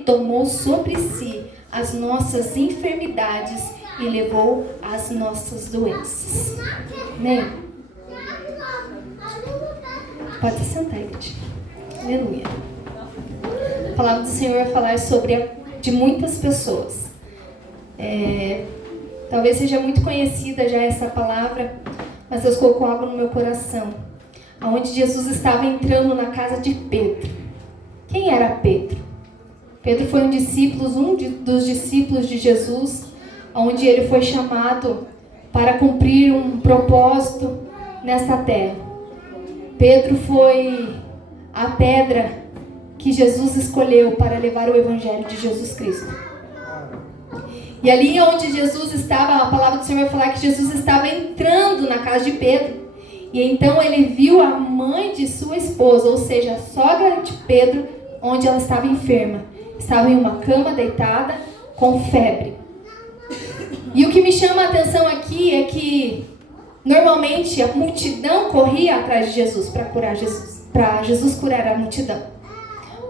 tomou sobre si as nossas enfermidades e levou as nossas doenças. Amém? Pode se sentar, igreja. Aleluia. A palavra do Senhor vai falar de muitas pessoas. Talvez seja muito conhecida já essa palavra, mas Deus colocou algo no meu coração. Onde Jesus estava entrando na casa de Pedro. Quem era Pedro? Pedro foi um dos discípulos de Jesus, onde ele foi chamado para cumprir um propósito nesta terra. Pedro foi a pedra que Jesus escolheu para levar o evangelho de Jesus Cristo. E ali onde Jesus estava, a palavra do Senhor vai falar que Jesus estava entrando na casa de Pedro. E então ele viu a mãe de sua esposa, ou seja, a sogra de Pedro, onde ela estava enferma. Estava em uma cama deitada com febre. E o que me chama a atenção aqui é que normalmente a multidão corria atrás de Jesus para Jesus curar a multidão.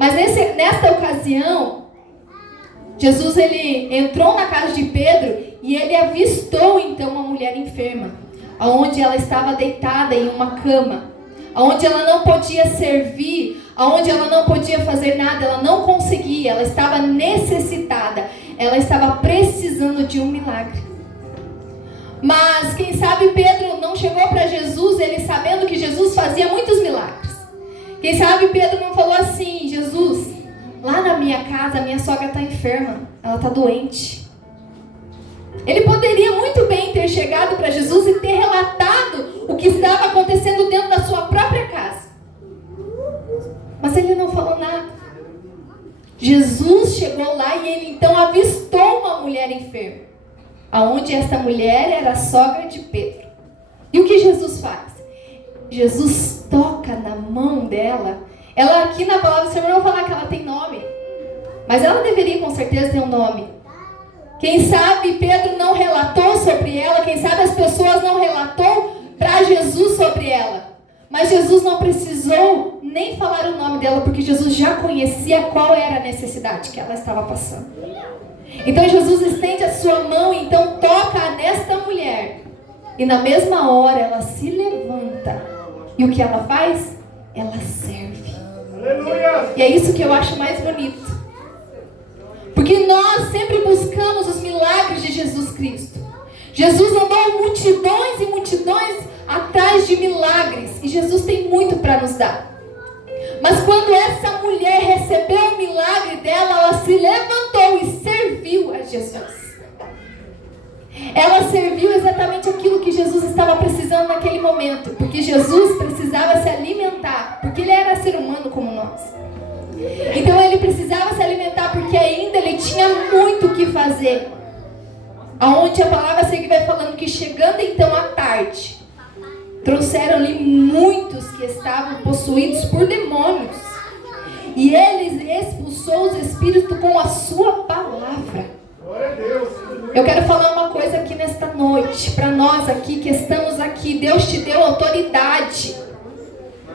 Mas nesta ocasião, Jesus ele entrou na casa de Pedro e ele avistou então uma mulher enferma, onde ela estava deitada em uma cama, onde ela não podia servir, onde ela não podia fazer nada, ela não conseguia, ela estava necessitada, ela estava precisando de um milagre. Mas quem sabe Pedro não chegou para Jesus, ele sabendo que Jesus fazia muitos milagres. Quem sabe Pedro não falou assim: Jesus, lá na minha casa a minha sogra está enferma, ela está doente. Ele poderia muito bem ter chegado para Jesus e ter relatado o que estava acontecendo dentro da sua própria casa. Mas ele não falou nada. Jesus chegou lá e ele então avistou uma mulher enferma, aonde essa mulher era a sogra de Pedro. E o que Jesus faz? Jesus toca na mão dela. Ela aqui na palavra do Senhor não vai falar que ela tem nome, mas ela deveria com certeza ter um nome. Quem sabe Pedro não relatou sobre ela, quem sabe as pessoas não relatou para Jesus sobre ela. Mas Jesus não precisou nem falar o nome dela, porque Jesus já conhecia qual era a necessidade que ela estava passando. Então Jesus estende a sua mão e então toca nesta mulher. E na mesma hora ela se levanta. E o que ela faz? Ela serve. Aleluia! E é isso que eu acho mais bonito. Porque nós sempre buscamos os milagres de Jesus Cristo. Jesus andou multidões e multidões atrás de milagres. E Jesus tem muito para nos dar. Mas quando essa mulher recebeu o milagre dela, ela se levantou e serviu a Jesus. Ela serviu exatamente aquilo que Jesus estava precisando naquele momento. Porque Jesus precisava se alimentar. Porque ele era ser humano como nós. Então ele precisava se alimentar porque ainda ele tinha muito o que fazer. Aonde a palavra segue vai falando que chegando então à tarde, trouxeram-lhe muitos que estavam possuídos por demônios. E ele expulsou os espíritos com a sua palavra. Eu quero falar uma coisa aqui nesta noite, para nós aqui que estamos aqui. Deus te deu autoridade.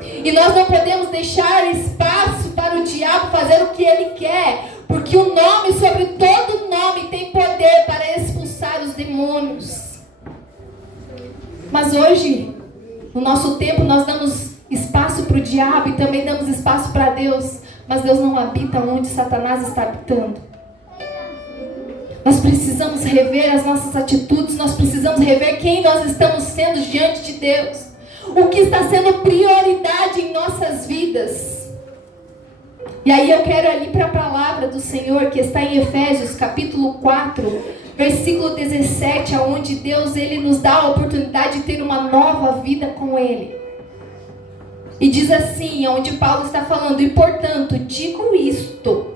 E nós não podemos deixar espaço para o diabo fazer o que ele quer. Porque o nome sobre todo nome tem poder para expulsar os demônios. Mas hoje, no nosso tempo, nós damos espaço para o diabo e também damos espaço para Deus. Mas Deus não habita onde Satanás está habitando. Nós precisamos rever as nossas atitudes. Nós precisamos rever quem nós estamos sendo diante de Deus. O que está sendo prioridade em nossas vidas. E aí eu quero ir para a palavra do Senhor que está em Efésios capítulo 4, versículo 17, onde Deus ele nos dá a oportunidade de ter uma nova vida com Ele. E diz assim, onde Paulo está falando: e portanto digo isto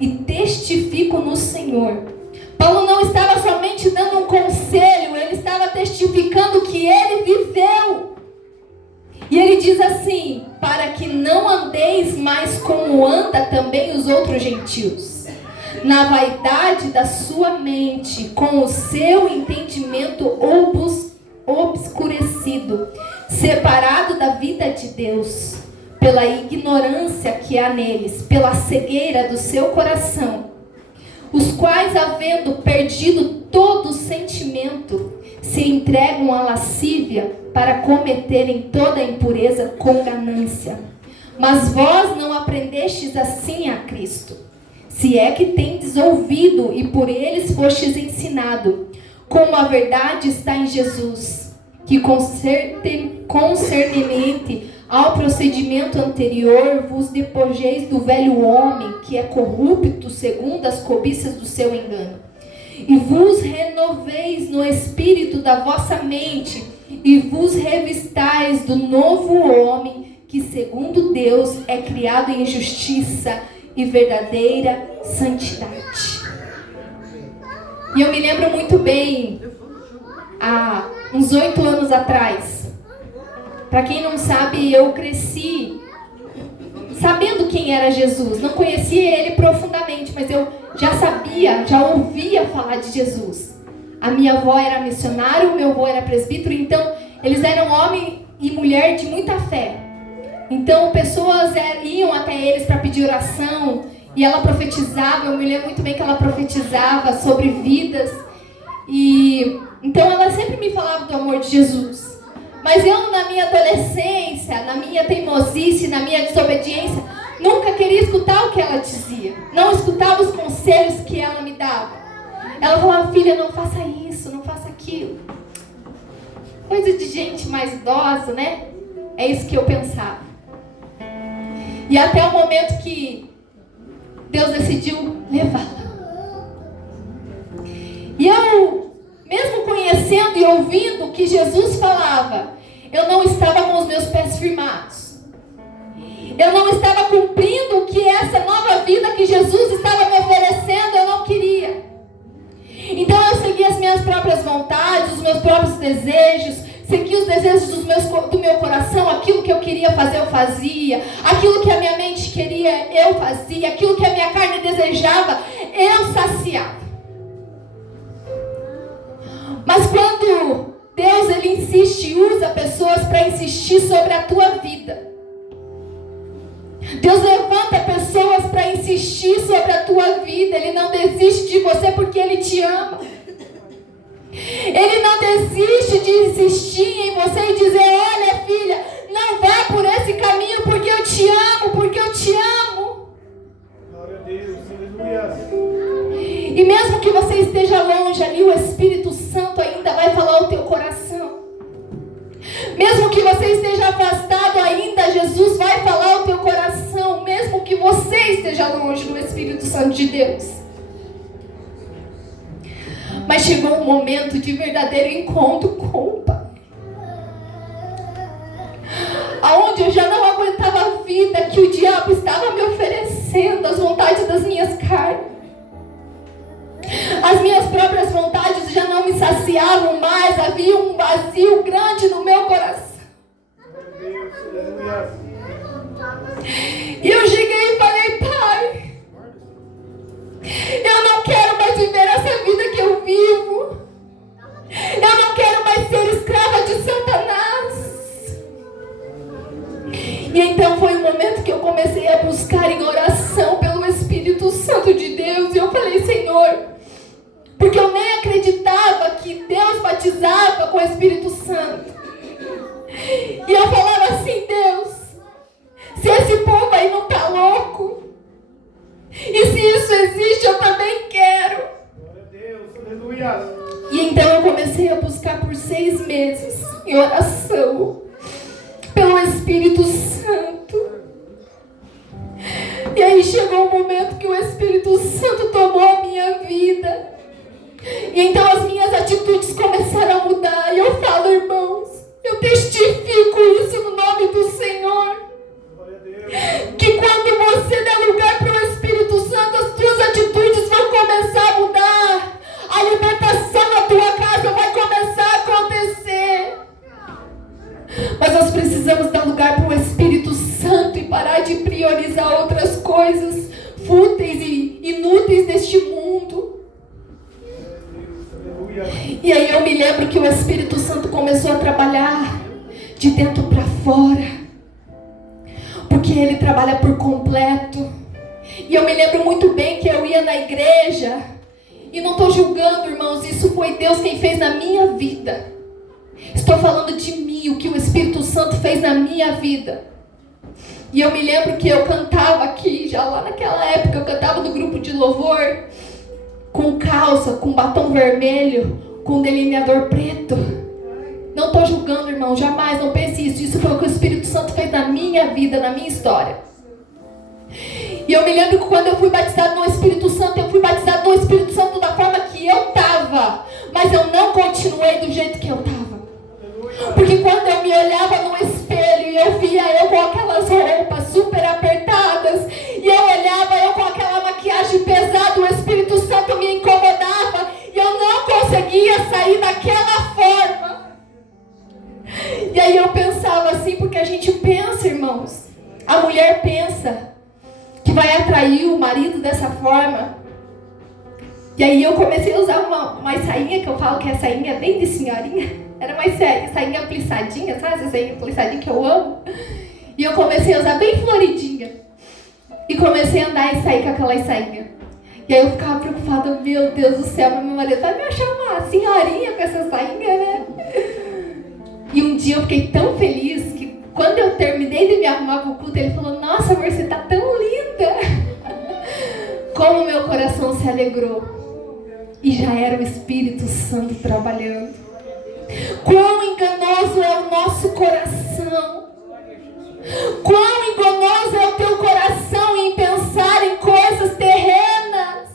e testifico no Senhor. Paulo não estava somente dando um conselho, ele estava testificando que ele viveu. E ele diz assim: para que não andeis mais como anda também os outros gentios, na vaidade da sua mente, com o seu entendimento obscurecido, separado da vida de Deus, pela ignorância que há neles, pela cegueira do seu coração, os quais, havendo perdido todo o sentimento, se entregam à lascívia para cometerem toda a impureza com ganância. Mas vós não aprendestes assim a Cristo, se é que tendes ouvido e por eles fostes ensinado, como a verdade está em Jesus, que concernente ao procedimento anterior vos despojeis do velho homem, que é corrupto segundo as cobiças do seu engano, e vos renoveis no espírito da vossa mente, e vos revistais do novo homem, que segundo Deus é criado em justiça e verdadeira santidade. E eu me lembro muito bem, há uns 8 anos atrás. Para quem não sabe, eu cresci sabendo quem era Jesus. Não conhecia ele profundamente, mas eu já sabia, já ouvia falar de Jesus. A minha avó era missionária, o meu avô era presbítero, então eles eram homem e mulher de muita fé. Então pessoas iam até eles para pedir oração, e ela profetizava. Eu me lembro muito bem que ela profetizava sobre vidas, e então ela sempre me falava do amor de Jesus. Mas eu, na minha adolescência, na minha teimosice, na minha desobediência, nunca queria escutar o que ela dizia. Não escutava os conselhos que ela me dava. Ela falava: filha, não faça isso, não faça aquilo. Coisa de gente mais idosa, né? É isso que eu pensava. E até o momento que Deus decidiu levá-la. E eu, mesmo conhecendo e ouvindo o que Jesus falava, eu não estava com os meus pés firmados. Eu não estava cumprindo o que essa nova vida que Jesus estava me oferecendo, eu não queria. Então eu segui as minhas próprias vontades, os meus próprios desejos, segui os desejos do meu coração. Aquilo que eu queria fazer, eu fazia. Aquilo que a minha mente queria, eu fazia. Aquilo que a minha carne desejava, eu saciava. Mas quando Deus, ele insiste e usa pessoas para insistir sobre a tua vida, Deus levanta pessoas para insistir sobre a tua vida. Ele não desiste de você porque Ele te ama. Ele não desiste de insistir em você e dizer: olha, filha, não vá por esse caminho porque eu te amo, porque eu te amo. Glória a Deus, aleluia. E mesmo que você esteja longe ali, o Espírito Santo ainda vai falar ao teu coração. Mesmo que você esteja afastado ainda, Jesus vai falar ao teu coração. Mesmo que você esteja longe do Espírito Santo de Deus. Mas chegou um momento de verdadeiro encontro com o Pai, aonde eu já não aguentava a vida que o diabo estava me oferecendo, as vontades das minhas carnes. As minhas próprias vontades já não me saciavam mais. Havia um vazio grande no meu coração. E eu cheguei e falei: Pai, eu não quero mais viver essa vida que eu vivo. Eu não quero mais ser escrava de Satanás. E então foi o momento que eu comecei a buscar em oração pelo Espírito Santo de Deus. E eu falei: Senhor, porque eu nem acreditava que Deus batizava com o Espírito Santo. E eu falava assim: Deus, se esse povo aí não está louco, e se isso existe, eu também quero. Glória a Deus, aleluia. E então eu comecei a buscar por 6 meses em oração pelo Espírito Santo. E aí chegou o momento que o Espírito Santo tomou a minha vida. E então as minhas atitudes começaram a mudar. E eu falo, irmãos, eu testifico isso no nome do Senhor, que quando você der lugar para o Espírito Santo, as tuas atitudes vão começar a mudar. A libertação na tua casa vai começar a acontecer. Mas nós precisamos dar lugar para o Espírito Santo e parar de priorizar outras coisas fúteis e inúteis deste mundo. E aí eu me lembro que o Espírito Santo começou a trabalhar de dentro para fora. Porque Ele trabalha por completo. E eu me lembro muito bem que eu ia na igreja, e não estou julgando, irmãos, isso foi Deus quem fez na minha vida. Estou falando de mim, o que o Espírito Santo fez na minha vida. E eu me lembro que eu cantava aqui, já lá naquela época, eu cantava no grupo de louvor, com calça, com batom vermelho, com delineador preto. Não estou julgando, irmão, jamais, não pense isso. Isso foi o que o Espírito Santo fez na minha vida, na minha história. E eu me lembro que quando eu fui batizado no Espírito Santo, eu fui batizado no Espírito Santo da forma que eu estava. Mas eu não continuei do jeito que eu estava. Porque quando eu me olhava no espelho e eu via eu com aquelas roupas super apertadas, e eu olhava eu com aquela maquiagem pesada, o Espírito Santo me incomodava, e eu não conseguia sair daquela forma. E aí eu pensava assim, porque a gente pensa, irmãos, a mulher pensa que vai atrair o marido dessa forma. E aí eu comecei a usar uma sainha, que eu falo que é sainha bem de senhorinha. Era uma sainha plissadinha, sabe essa sainha plissadinha que eu amo? E eu comecei a usar bem floridinha. E comecei a andar e sair com aquelas sainhas. E aí eu ficava preocupada, meu Deus do céu, meu marido vai me achar uma senhorinha com essa sainha, né? E um dia eu fiquei tão feliz que quando eu terminei de me arrumar pro culto, ele falou, nossa, amor, você tá tão linda. Como meu coração se alegrou. E já era o Espírito Santo trabalhando. Quão enganoso é o nosso coração. Quão enganoso é o teu coração em pensar em coisas terrenas,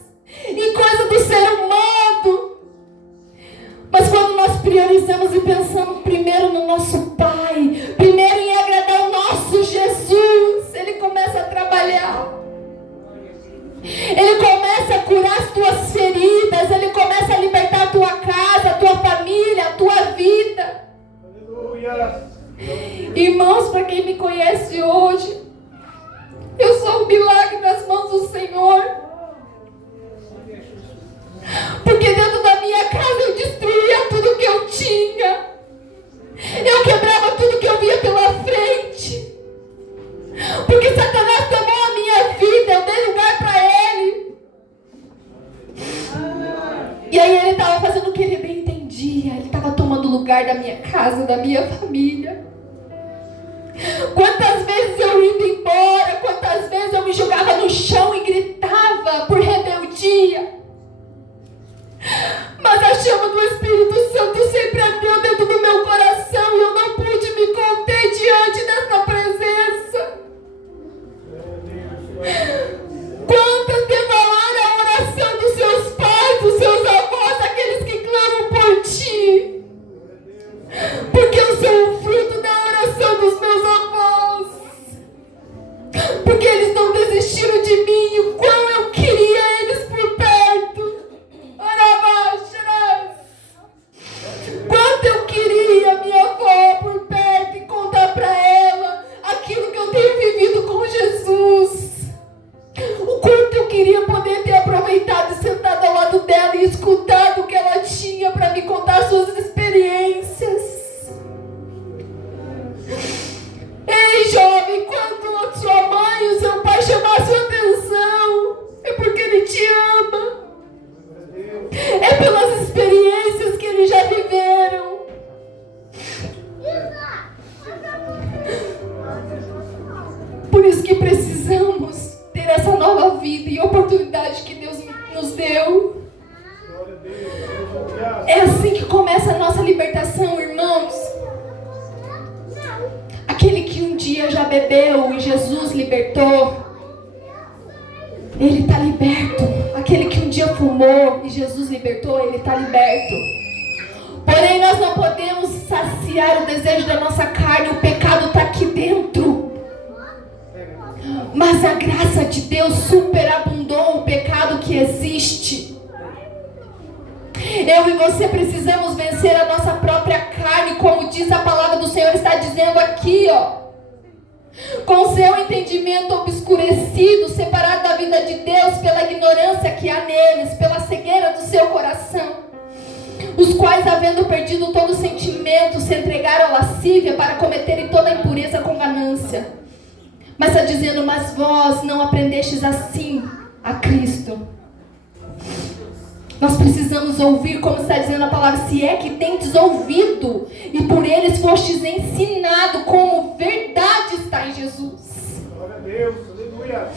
em coisas do ser humano. Mas quando nós priorizamos e pensamos primeiro no nosso Pai, primeiro em agradar o nosso Jesus, Ele começa a trabalhar. Ele começa a curar as tuas feridas. Ele começa a libertar a tua casa, a tua família, a tua vida. Aleluia. Irmãos, para quem me conhece hoje, eu sou um milagre nas mãos do Senhor. Porque dentro da minha casa eu destruía tudo que eu tinha. Eu quebrava tudo que eu via pela frente. Porque Satanás tomou a minha vida, eu dei lugar para ele. E aí ele estava fazendo o que ele bem entendia. Ele estava tomando lugar da minha casa, da minha família. Quantas vezes eu indo embora, quantas vezes eu me jogava no chão e gritava por rebeldia. Mas a chama do Espírito Santo sempre ardeu dentro do meu coração e eu não pude me conter diante dessa presença. Quantas devalaram a oração dos seus pais, dos seus avós, aqueles que clamam por ti? Porque eu sou o fruto da oração dos meus avós. Porque eles não desistiram de mim e o quão eu queria eles por perto. Quanto eu queria minha avó por perto e contar para ela aquilo que eu tenho vivido com Jesus. O quanto eu queria poder ter aproveitado e sentado ao lado dela e escutado o que ela tinha para me contar suas experiências. Ei, jovem, quando a sua mãe e o seu pai chamar a sua atenção, é porque ele te ama. É pelas experiências que eles já viveram. Por isso que precisamos ter essa nova vida e oportunidade que Deus nos deu. É assim que começa a nossa libertação, irmãos. Aquele que um dia já bebeu e Jesus libertou, ele está liberto. Aquele que um dia fumou e Jesus libertou, ele está liberto. Porém, nós não podemos saciar o desejo da nossa carne. O pecado está aqui dentro. Mas a graça de Deus superabundou o pecado que existe. Eu e você precisamos vencer a nossa própria carne, como diz a palavra do Senhor, está dizendo aqui, ó. Com seu entendimento obscurecido, separado da vida de Deus pela ignorância que há neles, pela cegueira do seu coração, os quais, havendo perdido todo sentimento, se entregaram à lascívia para cometerem toda impureza com ganância. Mas está dizendo, mas vós não aprendestes assim a Cristo. Nós precisamos ouvir, como está dizendo a palavra, se é que tendes ouvido, e por eles fostes ensinado, como verdade está em Jesus. Glória a Deus, aleluia.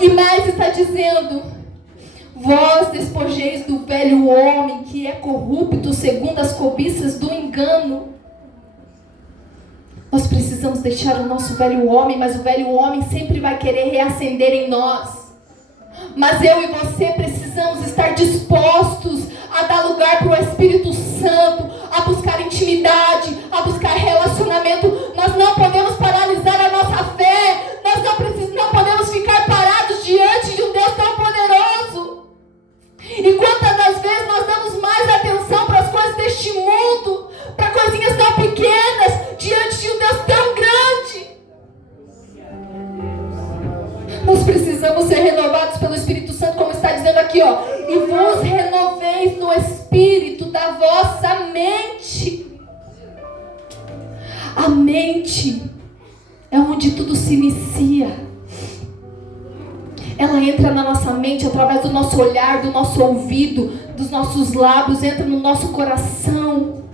E mais está dizendo, vós despojeis do velho homem, que é corrupto segundo as cobiças do engano. Nós precisamos deixar o nosso velho homem, mas o velho homem sempre vai querer reacender em nós. Mas eu e você precisamos estar dispostos a dar lugar para o Espírito Santo, a buscar intimidade, a buscar relacionamento. Nós não podemos paralisar a nossa fé, nós não podemos ficar parados diante de um Deus tão poderoso. E quantas das vezes nós damos mais atenção para as coisas deste mundo, para coisinhas tão pequenas, diante de um Deus tão grande. Nós precisamos ser renovados pelo Espírito Santo, como está dizendo aqui, ó. E vos renoveis no Espírito da vossa mente. A mente é onde tudo se inicia. Ela entra na nossa mente através do nosso olhar, do nosso ouvido, dos nossos lábios, entra no nosso coração.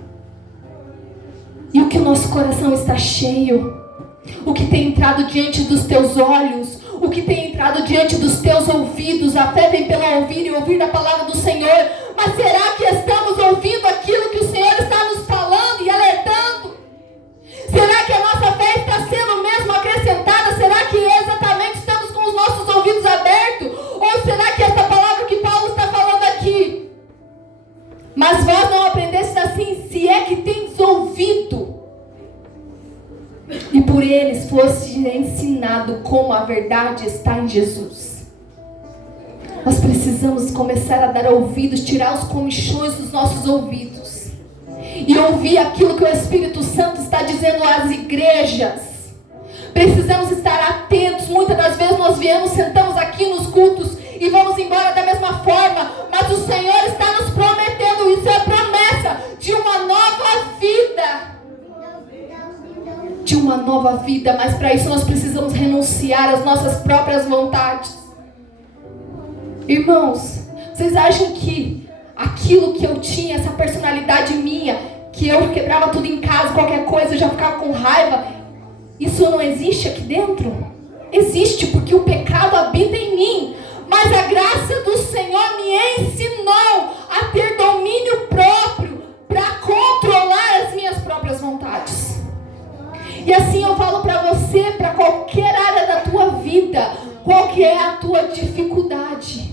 E o que o nosso coração está cheio, o que tem entrado diante dos teus olhos, o que tem entrado diante dos teus ouvidos. A fé vem pelo ouvir e ouvir da palavra do Senhor. Mas será que estamos ouvindo aquilo que o Senhor está nos falando e alertando? Será que a nossa fé está sendo mesmo acrescentada? Será que exatamente estamos com os nossos ouvidos abertos? Ou será que essa palavra que Paulo está falando aqui? Mas vós não aprendestes assim, se é que tendes ouvido, e por eles fosse ensinado como a verdade está em Jesus. Nós precisamos começar a dar ouvidos, tirar os comichões dos nossos ouvidos e ouvir aquilo que o Espírito Santo está dizendo às igrejas. Precisamos estar atentos. Muitas das vezes nós viemos, sentamos aqui nos cultos e vamos embora da mesma forma, mas o Senhor está nos prometendo, isso é promessa de uma nova vida. De uma nova vida, mas para isso nós precisamos renunciar às nossas próprias vontades. Irmãos, vocês acham que aquilo que eu tinha, essa personalidade minha, que eu quebrava tudo em casa, qualquer coisa, eu já ficava com raiva, isso não existe aqui dentro? Existe, porque o pecado habita em mim, mas a graça do Senhor me ensinou a ter domínio próprio para controlar as minhas próprias vontades. E assim eu falo para você, para qualquer área da tua vida, qual que é a tua dificuldade?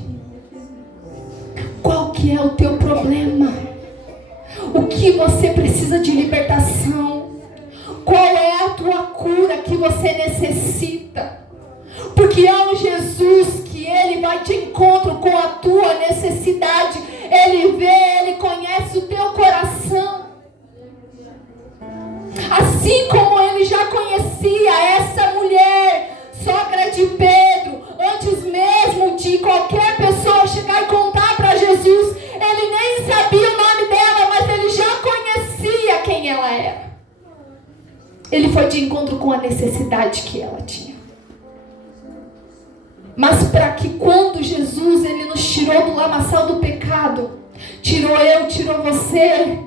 Qual que é o teu problema? O que você precisa de libertação? Qual é a tua cura que você necessita? Porque é um Jesus que Ele vai de encontro com a tua necessidade. Ele vê, Ele conhece o teu coração. Assim como Ele já conhecia essa mulher, sogra de Pedro, antes mesmo de qualquer pessoa chegar e contar para Jesus, Ele nem sabia o nome dela, mas Ele já conhecia quem ela era. Ele foi de encontro com a necessidade que ela tinha. Mas para que quando Jesus Ele nos tirou do lamaçal do pecado, tirou eu, tirou você,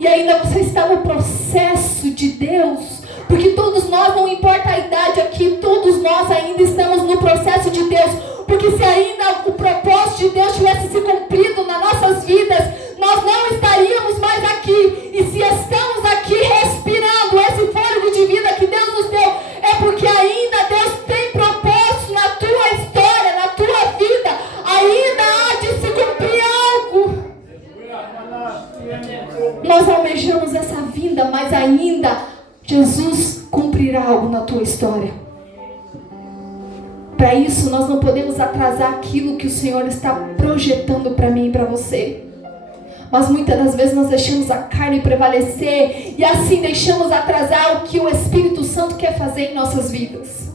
e ainda você está no processo de Deus, porque todos nós, não importa a idade aqui, todos nós ainda estamos no processo de Deus, porque se ainda o propósito de Deus tivesse se cumprido nas nossas vidas, nós não estaríamos mais aqui. E se estamos aqui respirando esse fôlego de vida que Deus nos deu, é porque ainda Deus tem propósito na tua história, na tua vida, ainda há de se cumprir algo. Nós almejamos essa vinda, mas ainda Jesus cumprirá algo na tua história. Para isso nós não podemos atrasar aquilo que o Senhor está projetando para mim e para você. Mas muitas das vezes nós deixamos a carne prevalecer e assim deixamos atrasar o que o Espírito Santo quer fazer em nossas vidas.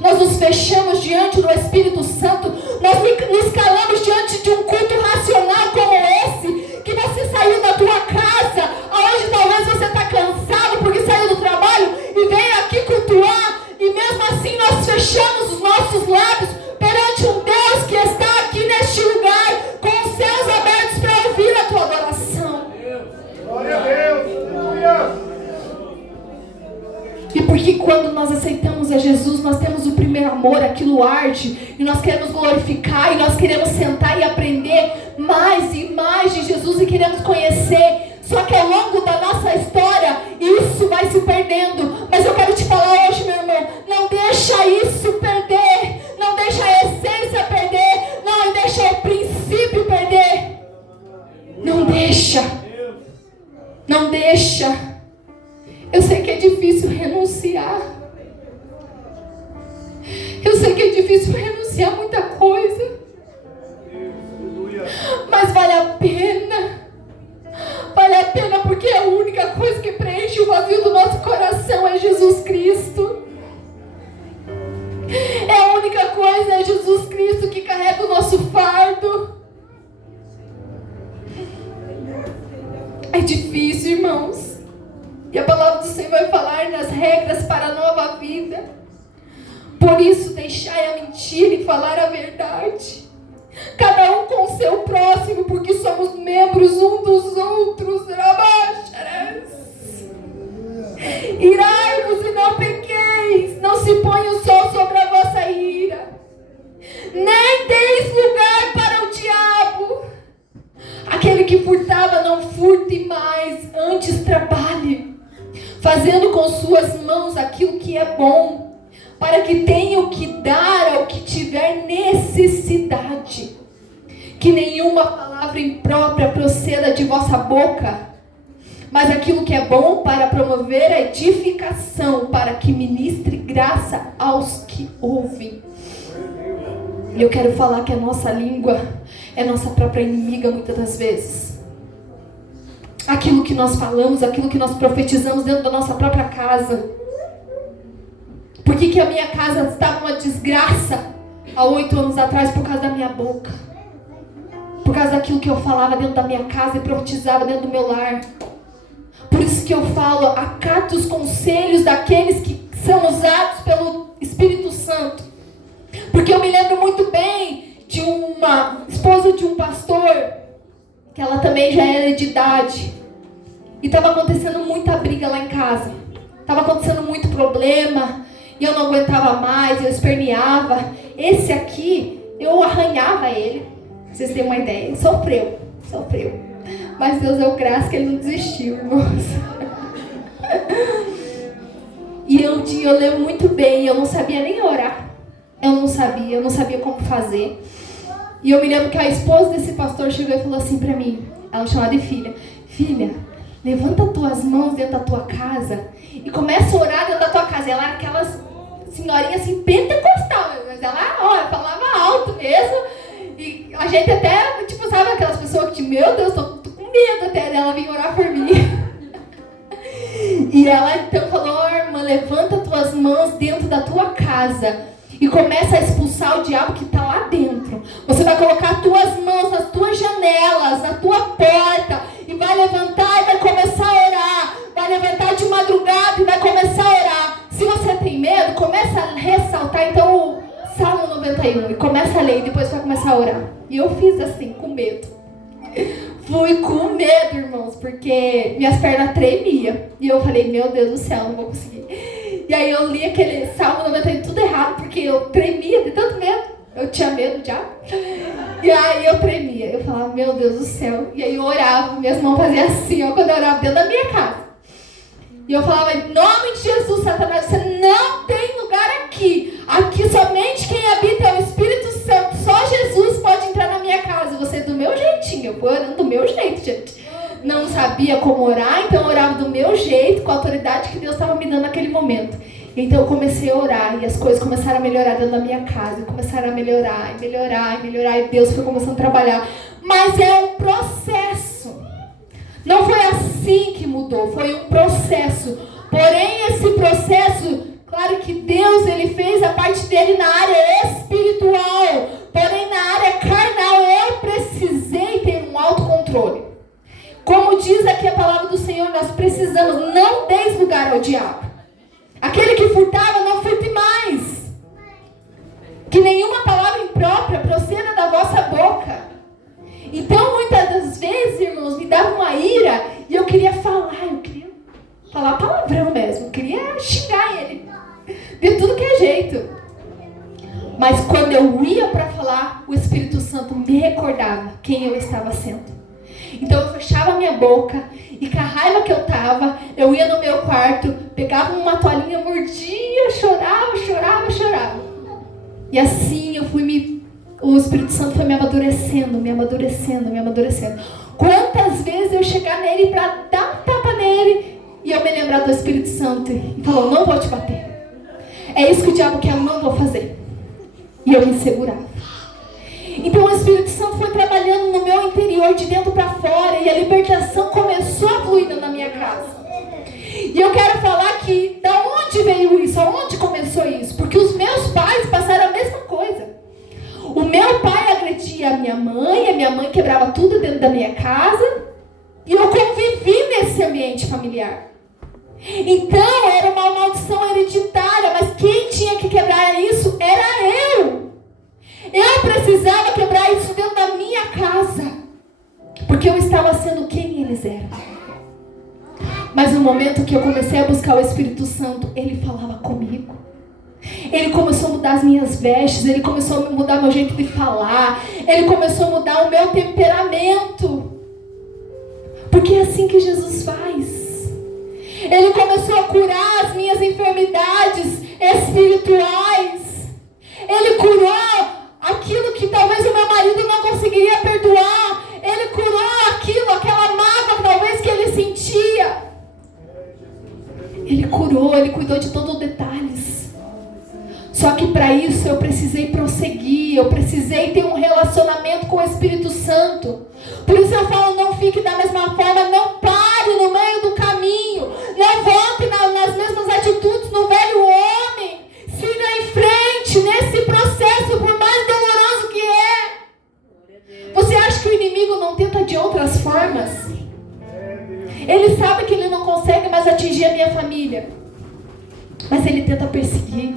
Nós nos fechamos diante do Espírito Santo, nós nos calamos diante de um culto racional como esse, que você saiu da tua casa, onde talvez você está cansado porque saiu do trabalho e veio aqui cultuar, e mesmo assim nós fechamos quando nós aceitamos a Jesus, nós temos o primeiro amor, aquilo arde, e nós queremos glorificar, e nós queremos sentar e aprender mais e mais de Jesus, e queremos conhecer. Só que ao longo da nossa história, isso vai se perdendo. Mas eu quero te falar hoje, meu irmão, não deixa isso perder, não deixa a essência perder, não deixa o princípio perder. Não deixa. Não deixa. Eu sei que é difícil renunciar. Eu sei que é difícil renunciar a muita coisa. Mas vale a pena. Vale a pena porque a única coisa que preenche o vazio do nosso coração é Jesus Cristo. É a única coisa, é Jesus Cristo que carrega o nosso fardo. É difícil, irmãos. E a palavra do Senhor vai falar nas regras para a nova vida. Por isso, deixai a mentira e falar a verdade. Cada um com o seu próximo, porque somos membros um dos outros. Irai-vos e não pequeis. Não se ponha o sol sobre a vossa ira. Nem deis lugar para o diabo. Aquele que furtava, não furte mais, antes trabalhe, fazendo com suas mãos aquilo que é bom, para que tenha o que dar ao que tiver necessidade. Que nenhuma palavra imprópria proceda de vossa boca, mas aquilo que é bom para promover a edificação, para que ministre graça aos que ouvem. E eu quero falar que a nossa língua é nossa própria inimiga muitas das vezes. Aquilo que nós falamos, aquilo que nós profetizamos dentro da nossa própria casa. Por que a minha casa estava uma desgraça há 8 anos atrás? Por causa da minha boca. Por causa daquilo que eu falava dentro da minha casa e profetizava dentro do meu lar. Por isso que eu falo, acata os conselhos daqueles que são usados pelo Espírito Santo. Porque eu me lembro muito bem de uma esposa de um pastor, que ela também já era de idade, e estava acontecendo muita briga lá em casa, estava acontecendo muito problema, e eu não aguentava mais, eu esperneava. Esse aqui, eu arranhava ele, pra vocês terem uma ideia. Sofreu, mas Deus deu graça que ele não desistiu, irmãos. E eu lembro muito bem, eu não sabia nem orar. Eu não sabia como fazer. E eu me lembro que a esposa desse pastor chegou e falou assim pra mim, ela chamava de filha: filha, levanta tuas mãos dentro da tua casa e começa a orar dentro da tua casa. Ela era aquelas senhorinha assim, pentecostal, mas ela, falava alto mesmo. E a gente até, sabe aquelas pessoas que, meu Deus, tô com medo até dela vir orar por mim. E ela então falou: irmã, levanta tuas mãos dentro da tua casa e começa a expulsar o diabo que está lá dentro. Você vai colocar as tuas mãos nas tuas janelas, na tua porta, e vai levantar e vai começar a orar. Vai levantar de madrugada e vai começar a orar. Se você tem medo, começa a ressaltar então o Salmo 91 e começa a ler e depois vai começar a orar. E eu fiz assim, com medo. Fui com medo, irmãos, porque minhas pernas tremiam. E eu falei: meu Deus do céu, não vou conseguir. E aí eu li aquele Salmo 91 tudo errado, porque eu tremia de tanto medo. Eu tinha medo já. E aí eu tremia. Eu falava: meu Deus do céu. E aí eu orava, minhas mãos faziam assim, quando eu orava dentro da minha casa. E eu falava: em nome de Jesus, Satanás, você não tem lugar aqui. Aqui somente quem habita é o Espírito Santo. Só Jesus pode entrar na minha casa. Você do meu jeitinho. Eu fui orando do meu jeito, gente. Não sabia como orar, então eu orava do meu jeito, com a autoridade que Deus estava me dando naquele momento. Então eu comecei a orar e as coisas começaram a melhorar dentro da minha casa. Começaram a melhorar, e Deus foi começando a trabalhar. Mas é um processo. Não foi assim que mudou, foi um processo. Porém, esse processo, claro que Deus, ele fez a parte dele na área espiritual. Porém, na área carnal, eu precisei ter um autocontrole. Como diz aqui a palavra do Senhor, nós precisamos, não deis lugar ao diabo. Aquele que furtava, não furte mais. Que nenhuma palavra imprópria proceda da vossa boca. Então, muitas das vezes, irmãos, me dava uma ira e eu queria falar palavrão mesmo, eu queria xingar ele. de tudo que é jeito. Mas quando eu ia para falar, o Espírito Santo me recordava quem eu estava sendo. Então eu fechava a minha boca e com a raiva que eu tava, eu ia no meu quarto, pegava uma toalhinha, mordia, chorava. E assim o Espírito Santo foi me amadurecendo. Quantas vezes eu chegar nele para dar um tapa nele e eu me lembrar do Espírito Santo e falou, não vou te bater. É isso que o diabo quer, eu não vou fazer. E eu me segurava. Então o Espírito Santo foi trabalhando no meu interior, de dentro para fora, e a libertação começou a fluir na minha casa. E eu quero falar que da onde veio isso, aonde começou isso? Porque os meus pais passaram a mesma coisa. O meu pai agredia a minha mãe quebrava tudo dentro da minha casa, e eu convivi nesse ambiente familiar. Então era uma maldição hereditária, mas quem tinha que quebrar isso era eu. Eu precisava quebrar isso dentro da minha casa, porque eu estava sendo quem eles eram. Mas no momento que eu comecei a buscar o Espírito Santo, ele falava comigo. Ele começou a mudar as minas vestes, ele começou a mudar meu jeito de falar, ele começou a mudar o meu temperamento. Porque é assim que Jesus faz. Ele começou a curar as minhas enfermidades espirituais. Ele curou aquilo que talvez o meu marido não conseguiria perdoar. Ele curou aquela mágoa talvez que ele sentia. Ele curou, ele cuidou de todos os detalhes. Só que para isso eu precisei prosseguir, eu precisei ter um relacionamento com o Espírito Santo. Por isso eu falo, não fique da mesma forma, não pare no meio do caminho, não volte nas mesmas atitudes no velho homem. Siga em frente nesse processo, por mais doloroso que é. Você acha que o inimigo não tenta de outras formas? Ele sabe que ele não consegue mais atingir a minha família, mas ele tenta perseguir.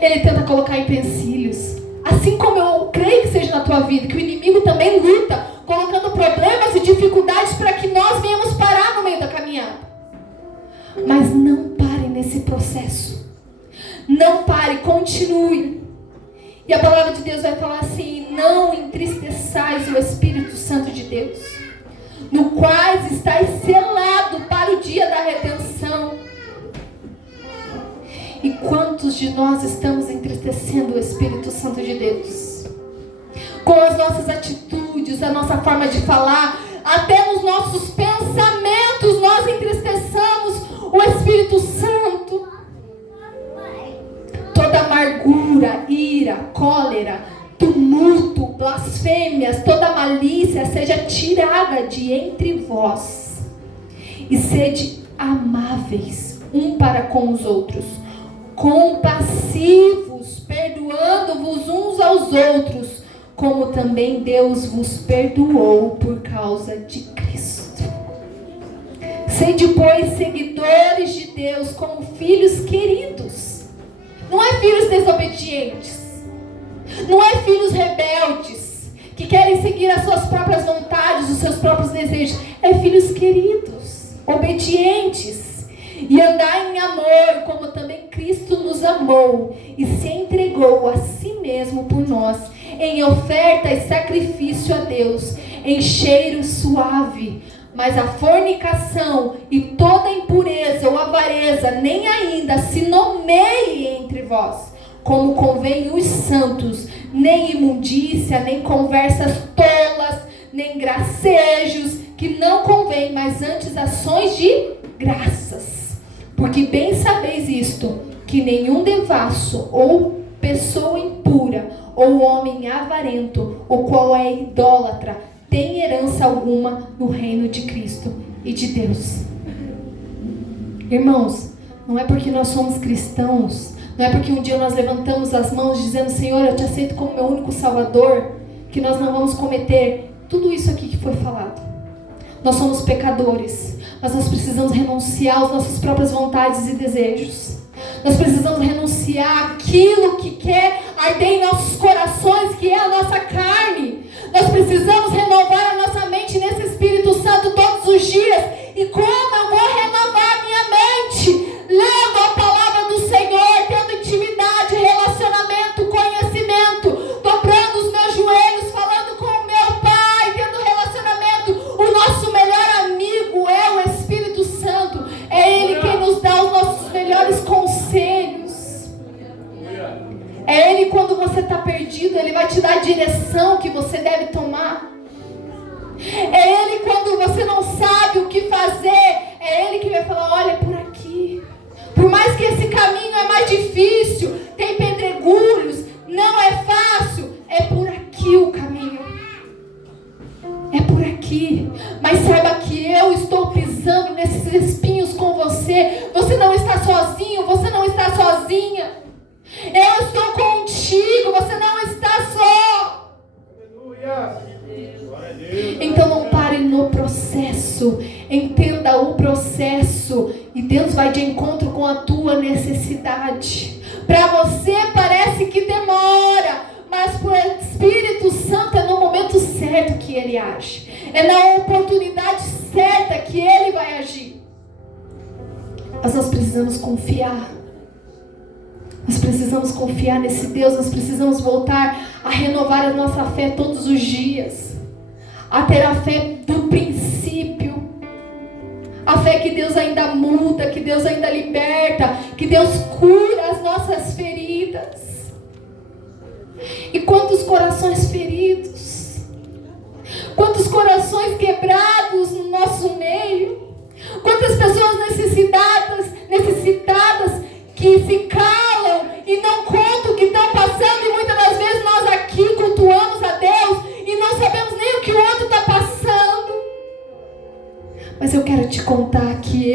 Ele tenta colocar empecilhos. Assim como eu creio que seja na tua vida, que o inimigo também luta, colocando problemas e dificuldades para que nós venhamos parar no meio da caminhada. Mas não pare nesse processo. Não pare, continue. E a palavra de Deus vai falar assim: não entristeçais o Espírito Santo de Deus, no qual estáis selado para o dia da redenção. E quantos de nós estamos entristecendo o Espírito Santo de Deus? Com as nossas atitudes, a nossa forma de falar, até nos nossos pensamentos nós entristecemos o Espírito Santo. Toda amargura, ira, cólera, tumulto, blasfêmias, toda malícia seja tirada de entre vós. E sede amáveis um para com os outros, compassivos, perdoando-vos uns aos outros, como também Deus vos perdoou por causa de Cristo. Sede, pois, seguidores de Deus como filhos queridos. Não é filhos desobedientes, não é filhos rebeldes, que querem seguir as suas próprias vontades, os seus próprios desejos. É filhos queridos, obedientes. E andar em amor, como também Cristo nos amou e se entregou a si mesmo por nós, em oferta e sacrifício a Deus, em cheiro suave. Mas a fornicação e toda impureza ou avareza nem ainda se nomeie entre vós, como convém os santos, nem imundícia, nem conversas tolas, nem gracejos, que não convém, mas antes ações de graças. Porque bem sabeis isto, que nenhum devasso, ou pessoa impura, ou homem avarento, ou qual é idólatra, tem herança alguma no reino de Cristo e de Deus. Irmãos, não é porque nós somos cristãos, não é porque um dia nós levantamos as mãos dizendo: Senhor, eu te aceito como meu único Salvador, que nós não vamos cometer tudo isso aqui que foi falado. Nós somos pecadores, mas nós precisamos renunciar às nossas próprias vontades e desejos. Nós precisamos renunciar àquilo que quer arder em nossos corações, que é a nossa carne. Nós precisamos renovar a nossa mente nesse Espírito Santo todos os dias. E como eu vou renovar a minha mente? Lendo a palavra do Senhor, tendo fazer, é Ele que vai falar, olha, é por aqui. Por mais que esse caminho é mais difícil, tem pedregulhos, não é fácil, é por aqui o caminho. É por aqui. Mas saiba que eu estou pisando nesses espinhos com você. Você não está sozinho, você não está sozinha. Eu estou contigo, você não está só. Então não pare no processo. Entenda o processo. E Deus vai de encontro com a tua necessidade. Para você parece que demora, mas para o Espírito Santo é no momento certo que Ele age. É na oportunidade certa que Ele vai agir. Mas nós precisamos confiar. Nós precisamos confiar nesse Deus. Nós precisamos voltar a renovar a nossa fé todos os dias. A ter a fé do princípio. A fé que Deus ainda muda, que Deus ainda liberta, que Deus cura as nossas feridas. E quantos corações feridos, quantos corações quebrados no nosso meio, quantas pessoas necessitadas que se calam e não contam o que estão passando, e muitas das vezes nós aqui cultuamos a Deus e não sabemos nem o que o outro está passando. Mas eu quero te contar que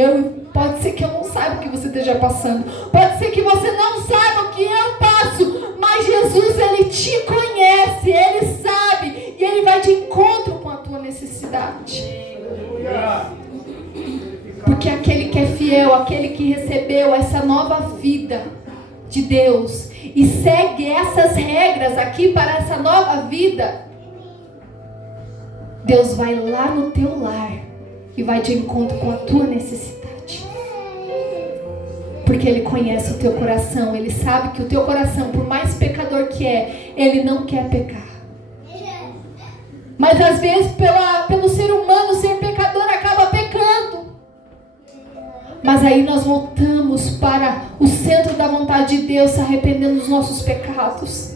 pode ser que eu não saiba o que você esteja passando, pode ser que você não saiba o que eu passo, mas Jesus, Ele te conhece, Ele sabe, e Ele vai de encontro com a tua necessidade. Porque aquele que é fiel, aquele que recebeu essa nova vida de Deus e segue essas regras aqui para essa nova vida, Deus vai lá no teu lar e vai de encontro com a tua necessidade. Porque Ele conhece o teu coração. Ele sabe que o teu coração, por mais pecador que é, ele não quer pecar. Mas às vezes pelo ser humano ser pecador acaba pecando. Mas aí nós voltamos para o centro da vontade de Deus, se arrependendo dos nossos pecados,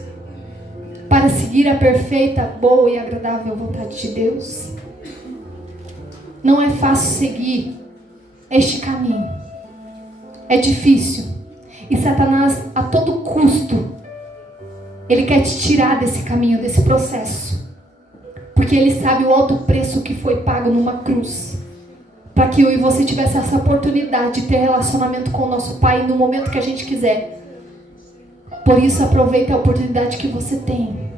para seguir a perfeita, boa e agradável vontade de Deus. Não é fácil seguir este caminho. É difícil. E Satanás, a todo custo, ele quer te tirar desse caminho, desse processo. Porque ele sabe o alto preço que foi pago numa cruz. Para que eu e você tivesse essa oportunidade de ter relacionamento com o nosso Pai no momento que a gente quiser. Por isso, aproveite a oportunidade que você tem.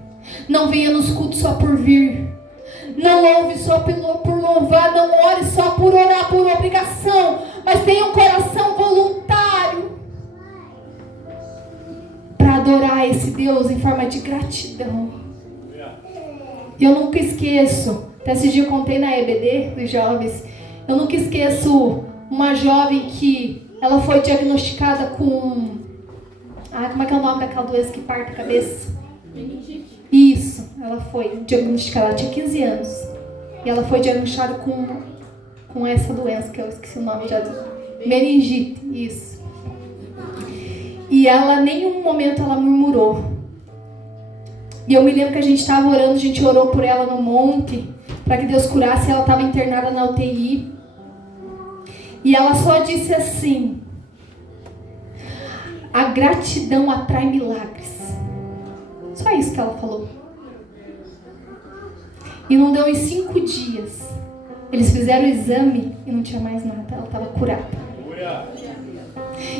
Não venha nos cultos só por vir. Não louve só por louvar. Não ore só por orar, por obrigação. Mas tenha um coração voluntário para adorar esse Deus em forma de gratidão. E eu nunca esqueço. Até esse dia eu contei na EBD dos jovens. Eu nunca esqueço uma jovem que ela foi diagnosticada com... como é que é o nome daquela doença que parte a cabeça? Meningite. Isso, ela foi diagnosticada, ela tinha 15 anos. E ela foi diagnosticada com essa doença, que eu esqueci o nome já. Meningite, isso. E ela, em nenhum momento, ela murmurou. E eu me lembro que a gente estava orando, a gente orou por ela no monte, para que Deus curasse. Ela estava internada na UTI. E ela só disse assim: a gratidão atrai milagres. Só isso que ela falou. E não deu em 5 dias. Eles fizeram o exame e não tinha mais nada. Ela estava curada.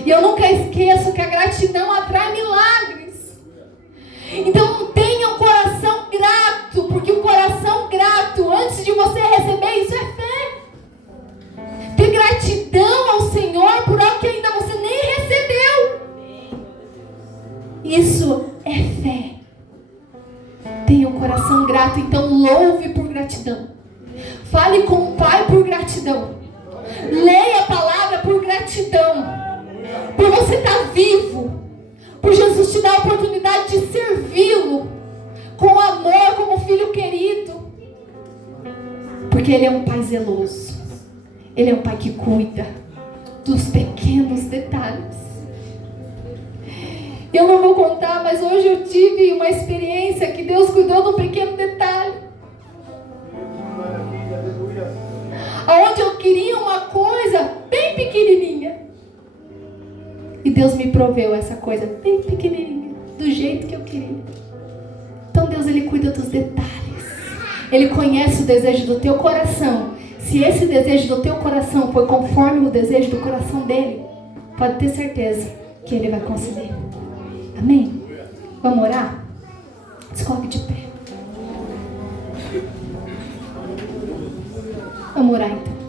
E eu nunca esqueço que a gratidão atrai milagres. Então tenha um coração grato, porque o coração grato, antes de você receber, isso é fé. Ter gratidão ao Senhor por algo que ainda você nem recebeu. Isso é fé. Tenha um coração grato, então louve por gratidão. Fale com o Pai por gratidão. Leia a palavra por gratidão. Por você estar vivo. Por Jesus te dar a oportunidade de servi-lo com amor, como filho querido. Porque Ele é um Pai zeloso. Ele é um Pai que cuida dos pequenos detalhes. Eu não vou contar, mas hoje eu tive uma experiência que Deus cuidou de um pequeno detalhe. Onde eu queria E Deus me proveu essa coisa bem pequenininha, do jeito que eu queria. Então Deus, Ele cuida dos detalhes. Ele conhece o desejo do teu coração. Se esse desejo do teu coração for conforme o desejo do coração dele, pode ter certeza que Ele vai conceder. Amém? Vamos orar? Se coloque de pé. Vamos orar então.